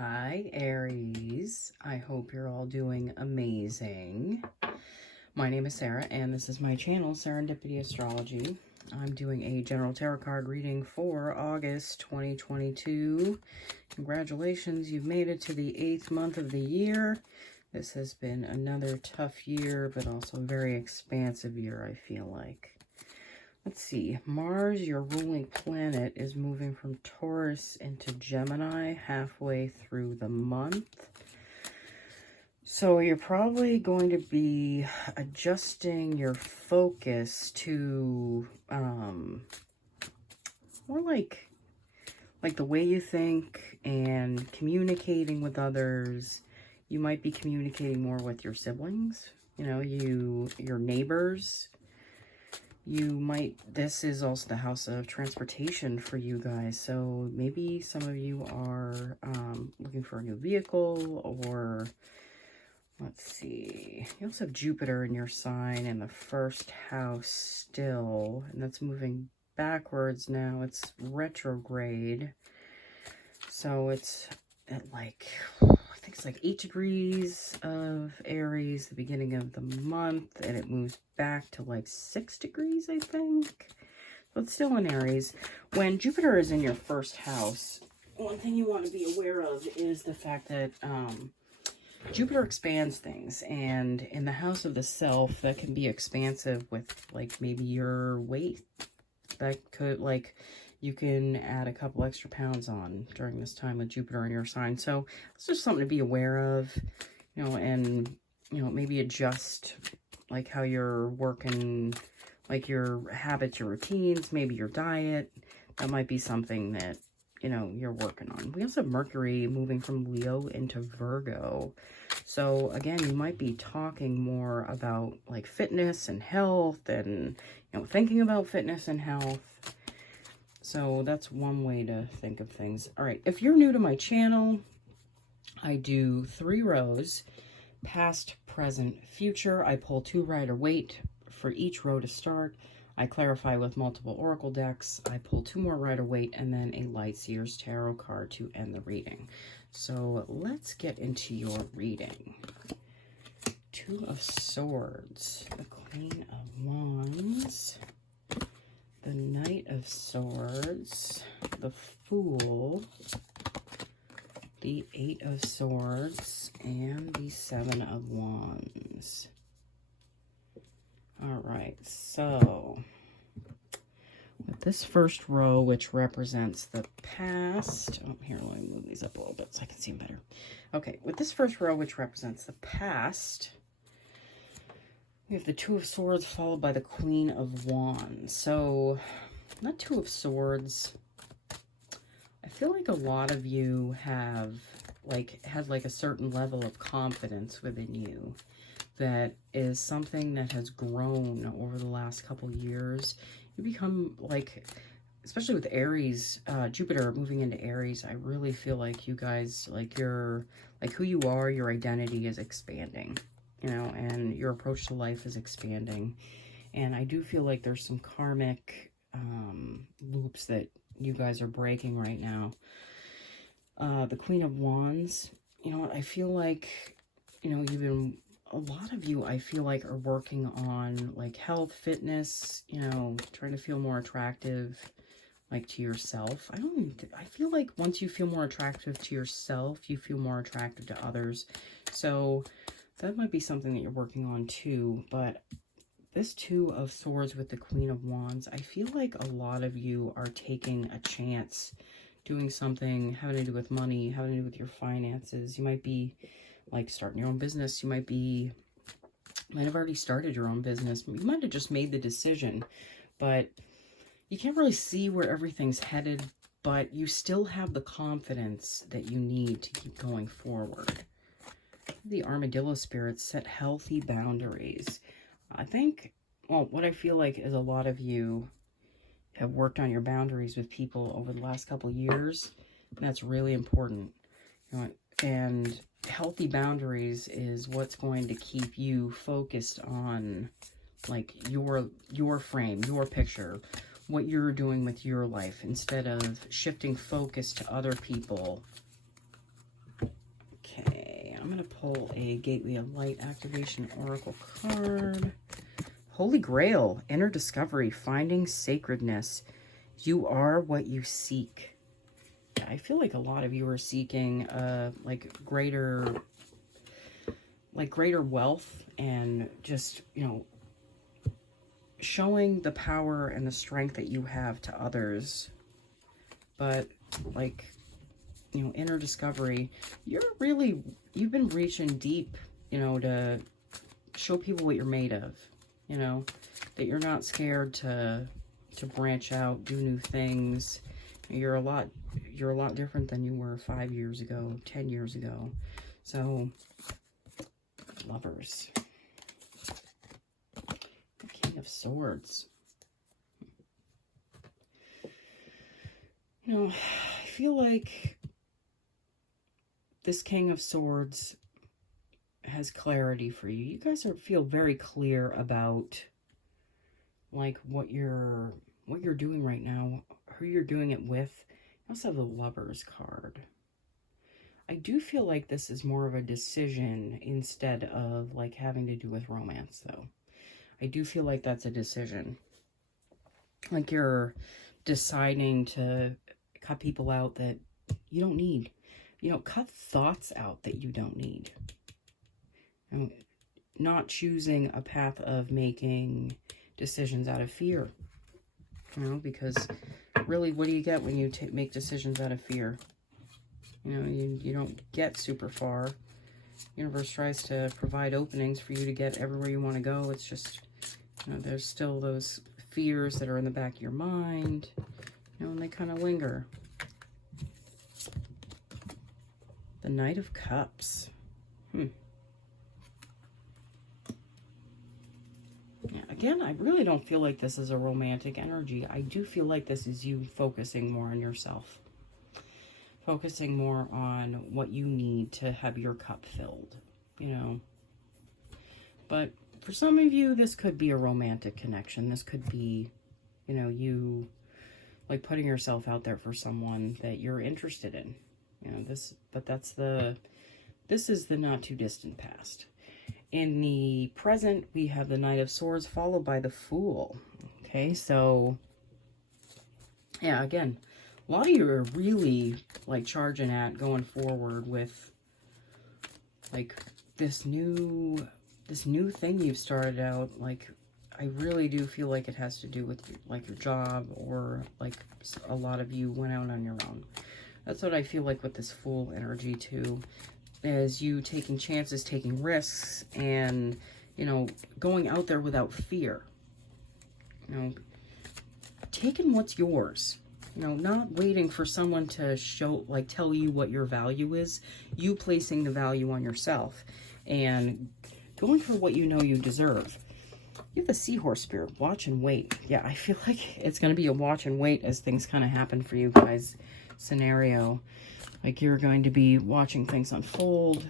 Hi, Aries. I hope you're all doing amazing. My name is Sarah, and this is my channel, Serendipity Astrology. I'm doing a general tarot card reading for August 2022. Congratulations, you've made it to the 8th month of the year. This has been another tough year, but also a very expansive year, I feel like. Let's see, Mars, your ruling planet, is moving from Taurus into Gemini halfway through the month. So you're probably going to be adjusting your focus to more like the way you think and communicating with others. You might be communicating more with your siblings, your neighbors. This is also the house of transportation for you guys. So maybe some of you are looking for a new vehicle, or let's see. You also have Jupiter in your sign in the first house still, and that's moving backwards now. It's retrograde. So it's at I think it's like 8 degrees of Aries, the beginning of the month, and it moves back to like 6 degrees, I think. So it's still in Aries. When Jupiter is in your first house, one thing you want to be aware of is the fact that Jupiter expands things, and in the house of the self, that can be expansive with like maybe your weight. That could you can add a couple extra pounds on during this time with Jupiter in your sign. So it's just something to be aware of, and, maybe adjust like how you're working, like your habits, your routines, maybe your diet. That might be something that, you're working on. We also have Mercury moving from Leo into Virgo. So again, you might be talking more about like fitness and health and, thinking about fitness and health. So that's one way to think of things. All right, if you're new to my channel, I do 3 rows, past, present, future. I pull 2 Rider-Waite for each row to start. I clarify with multiple oracle decks. I pull 2 more Rider-Waite and then a Light Seer's Tarot card to end the reading. So let's get into your reading. 2 of Swords, the Queen of Wands, the Knight of Swords, the Fool, the 8 of Swords, and the 7 of Wands. All right, so with this first row, which represents the past, here, let me move these up a little bit so I can see them better. Okay, with this first row, which represents the past, we have the 2 of Swords followed by the Queen of Wands. So, that 2 of Swords, I feel like a lot of you have had a certain level of confidence within you that is something that has grown over the last couple years. You become especially with Aries, Jupiter moving into Aries, I really feel like you guys, who you are, your identity is expanding. And your approach to life is expanding. And I do feel like there's some karmic loops that you guys are breaking right now. The Queen of Wands, I feel like, a lot of you, I feel like, are working on health, fitness, trying to feel more attractive, to yourself. I feel like once you feel more attractive to yourself, you feel more attractive to others. So that might be something that you're working on too. But this 2 of Swords with the Queen of Wands, I feel like a lot of you are taking a chance, doing something having to do with money, having to do with your finances. You might be starting your own business. You might have already started your own business. You might have just made the decision, but you can't really see where everything's headed, but you still have the confidence that you need to keep going forward. The Armadillo Spirits set healthy boundaries. I think, what I feel like is a lot of you have worked on your boundaries with people over the last couple years. And that's really important. And healthy boundaries is what's going to keep you focused on your frame, your picture, what you're doing with your life, instead of shifting focus to other people I'm going to pull a Gateway of Light Activation Oracle card. Holy Grail, Inner Discovery, Finding Sacredness. You are what you seek. I feel like a lot of you are seeking like greater wealth and just, you know, showing the power and the strength that you have to others. But like, you know, inner discovery, you've been reaching deep, you know, to show people what you're made of, you know, that you're not scared to branch out, do new things. You're a lot different than you were 5 years ago, 10 years ago. So, Lovers. The King of Swords. You know, I feel like this King of Swords has clarity for you. You guys feel very clear about like what you're doing right now, who you're doing it with. I also have the Lovers card. I do feel like this is more of a decision instead of like having to do with romance, though. I do feel like that's a decision. Like you're deciding to cut people out that you don't need. You know, cut thoughts out that you don't need. You know, not choosing a path of making decisions out of fear. You know, because really, what do you get when you make decisions out of fear? You know, you don't get super far. Universe tries to provide openings for you to get everywhere you want to go. It's just, you know, there's still those fears that are in the back of your mind, you know, and they kind of linger. The Knight of Cups. Yeah, again, I really don't feel like this is a romantic energy. I do feel like this is you focusing more on yourself. Focusing more on what you need to have your cup filled, you know. But for some of you, this could be a romantic connection. This could be, you know, you like putting yourself out there for someone that you're interested in. You know, this is the not too distant past. In the present, we have the Knight of Swords followed by the Fool. Okay, so yeah, again, a lot of you are really like charging at going forward with like this new thing you've started out. Like, I really do feel like it has to do with like your job, or like a lot of you went out on your own. That's what I feel like with this Fool energy too, is you taking chances, taking risks, and, you know, going out there without fear. You know, taking what's yours. You know, not waiting for someone to tell you what your value is. You placing the value on yourself and going for what you know you deserve. You have the Seahorse Spirit, watch and wait. Yeah, I feel like it's going to be a watch and wait as things kind of happen for you guys scenario. Like you're going to be watching things unfold,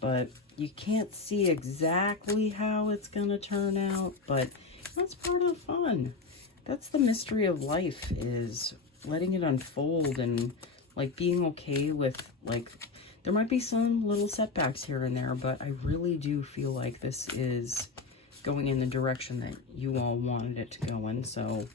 but you can't see exactly how it's going to turn out, but that's part of the fun. That's the mystery of life, is letting it unfold and like being okay with, like, there might be some little setbacks here and there, but I really do feel like this is going in the direction that you all wanted it to go in. So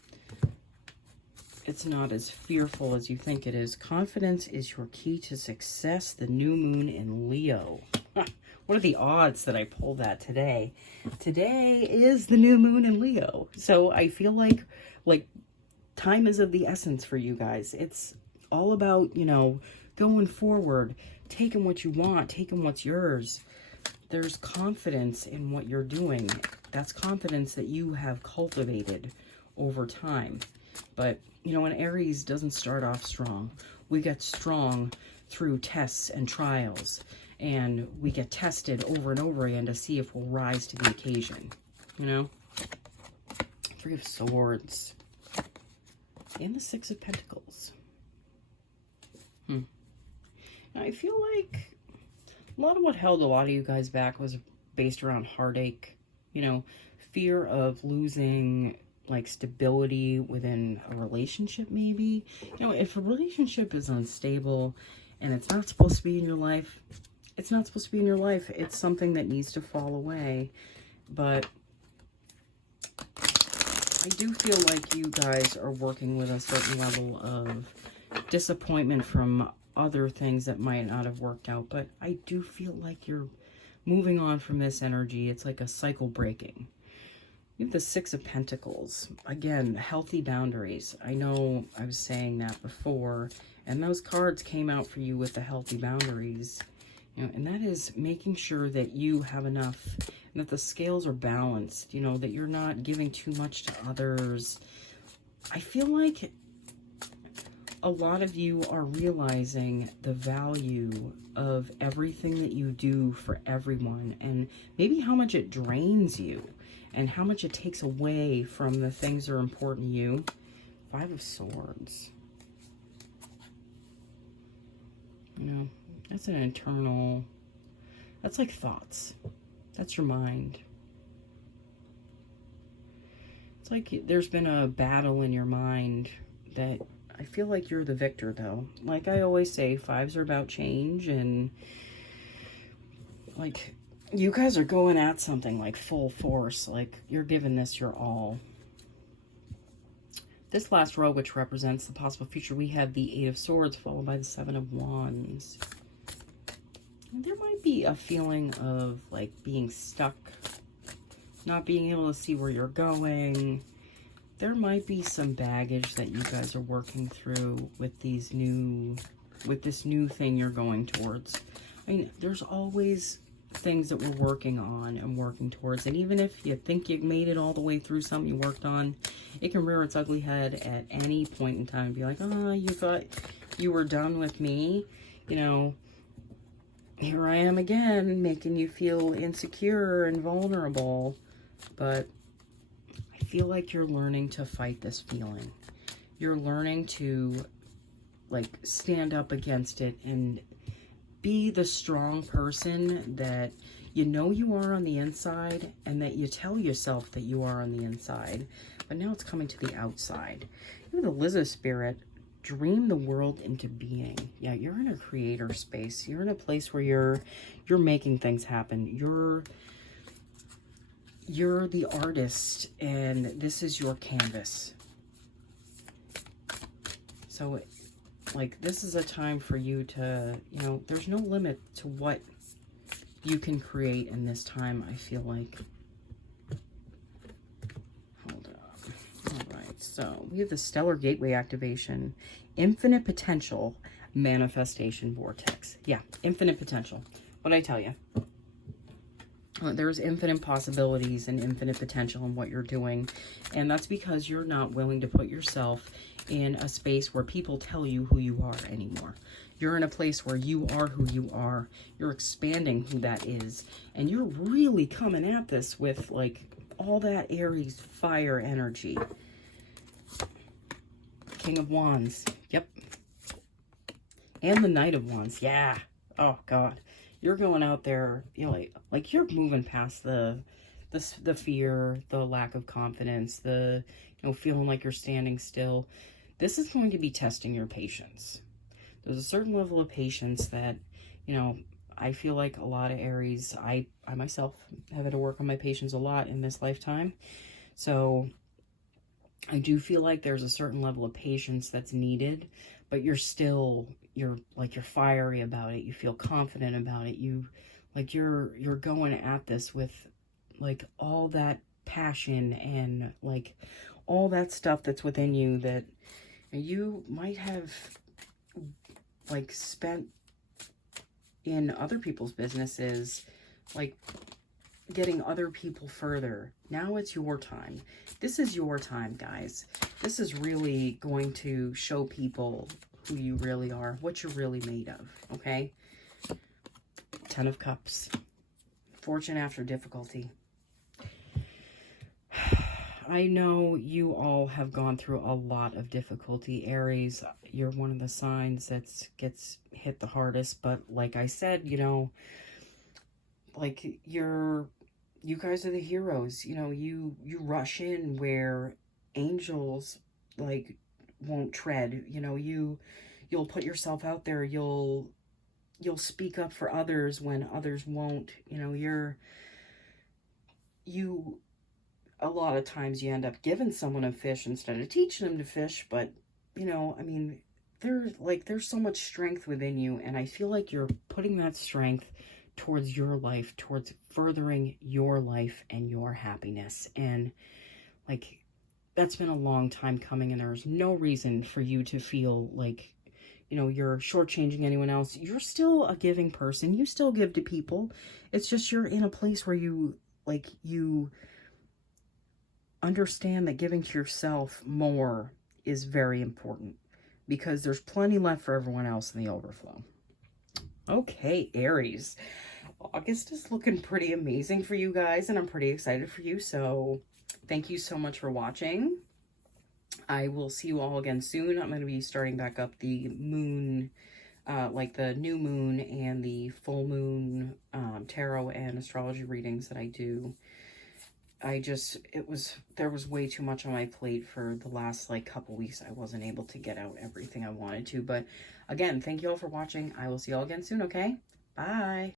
it's not as fearful as you think it is. Confidence is your key to success. The new moon in Leo. What are the odds that I pull that today? Today is the new moon in Leo. So I feel like time is of the essence for you guys. It's all about, you know, going forward, taking what you want, taking what's yours. There's confidence in what you're doing. That's confidence that you have cultivated over time. But, you know, an Aries doesn't start off strong. We get strong through tests and trials. And we get tested over and over again to see if we'll rise to the occasion. You know? Three of Swords. And the Six of Pentacles. Now, I feel like a lot of what held a lot of you guys back was based around heartache. You know, fear of losing, like, stability within a relationship, maybe. You know, if a relationship is unstable and it's not supposed to be in your life, it's not supposed to be in your life. It's something that needs to fall away. But I do feel like you guys are working with a certain level of disappointment from other things that might not have worked out. But I do feel like you're moving on from this energy. It's like a cycle breaking. You have the Six of Pentacles. Again, healthy boundaries. I know I was saying that before, and those cards came out for you with the healthy boundaries. You know, and that is making sure that you have enough and that the scales are balanced, you know, that you're not giving too much to others. I feel like a lot of you are realizing the value of everything that you do for everyone, and maybe how much it drains you and how much it takes away from the things that are important to you. Five of Swords. You know, that's an internal, that's like thoughts. That's your mind. It's like there's been a battle in your mind that I feel like you're the victor, though. Like I always say, fives are about change, and like you guys are going at something like full force. Like you're giving this your all. This last row, which represents the possible future, we have the Eight of Swords followed by the Seven of Wands. And there might be a feeling of like being stuck, not being able to see where you're going. There might be some baggage that you guys are working through with this new thing you're going towards. I mean, there's always things that we're working on and working towards, and even if you think you've made it all the way through something you worked on, it can rear its ugly head at any point in time. Be like, oh, you were done with me, you know, here I am again, making you feel insecure and vulnerable. But I feel like you're learning to fight this feeling. You're learning to like stand up against it and be the strong person that you know you are on the inside, and that you tell yourself that you are on the inside. But now it's coming to the outside. You're the Lizard spirit. Dream the world into being. Yeah, you're in a creator space. You're in a place where you're making things happen. You're the artist, and this is your canvas. So like this is a time for you to, you know, there's no limit to what you can create in this time, I feel like. Hold up. All right, so we have the Stellar Gateway activation, infinite potential, manifestation vortex. Yeah, infinite potential. What'd I tell you? There's infinite possibilities and infinite potential in what you're doing, and that's because you're not willing to put yourself in a space where people tell you who you are anymore. You're in a place where you are who you are. You're expanding who that is, and you're really coming at this with like all that Aries fire energy. King of Wands. Yep. And the Knight of Wands. Yeah. Oh God. You're going out there, you know, like you're moving past the fear, the lack of confidence, the, you know, feeling like you're standing still. This is going to be testing your patience. There's a certain level of patience that, you know, I feel like a lot of Aries, I myself have had to work on my patience a lot in this lifetime. So I do feel like there's a certain level of patience that's needed, but you're fiery about it. You feel confident about it. You're going at this with like all that passion and like all that stuff that's within you that you might have like spent in other people's businesses, like getting other people further. Now it's your time. This is your time, guys. This is really going to show people who you really are, what you're really made of, okay? Ten of Cups. Fortune after difficulty. I know you all have gone through a lot of difficulty, Aries. You're one of the signs that gets hit the hardest, but like I said, you know, like you guys are the heroes. You know, you rush in where angels like won't tread. You know, you'll put yourself out there. You'll you'll speak up for others when others won't. You know, a lot of times you end up giving someone a fish instead of teaching them to fish, but, you know, I mean, there's so much strength within you, and I feel like you're putting that strength towards your life, towards furthering your life and your happiness. And, like, that's been a long time coming, and there's no reason for you to feel like, you know, you're shortchanging anyone else. You're still a giving person. You still give to people. It's just you're in a place where you understand that giving to yourself more is very important, because there's plenty left for everyone else in the overflow. Okay, Aries. August is looking pretty amazing for you guys, and I'm pretty excited for you. So thank you so much for watching. I will see you all again soon. I'm going to be starting back up the moon, like the new moon and the full moon tarot and astrology readings that I do. There was way too much on my plate for the last like couple weeks. I wasn't able to get out everything I wanted to. But again, thank you all for watching. I will see you all again soon, okay? Bye.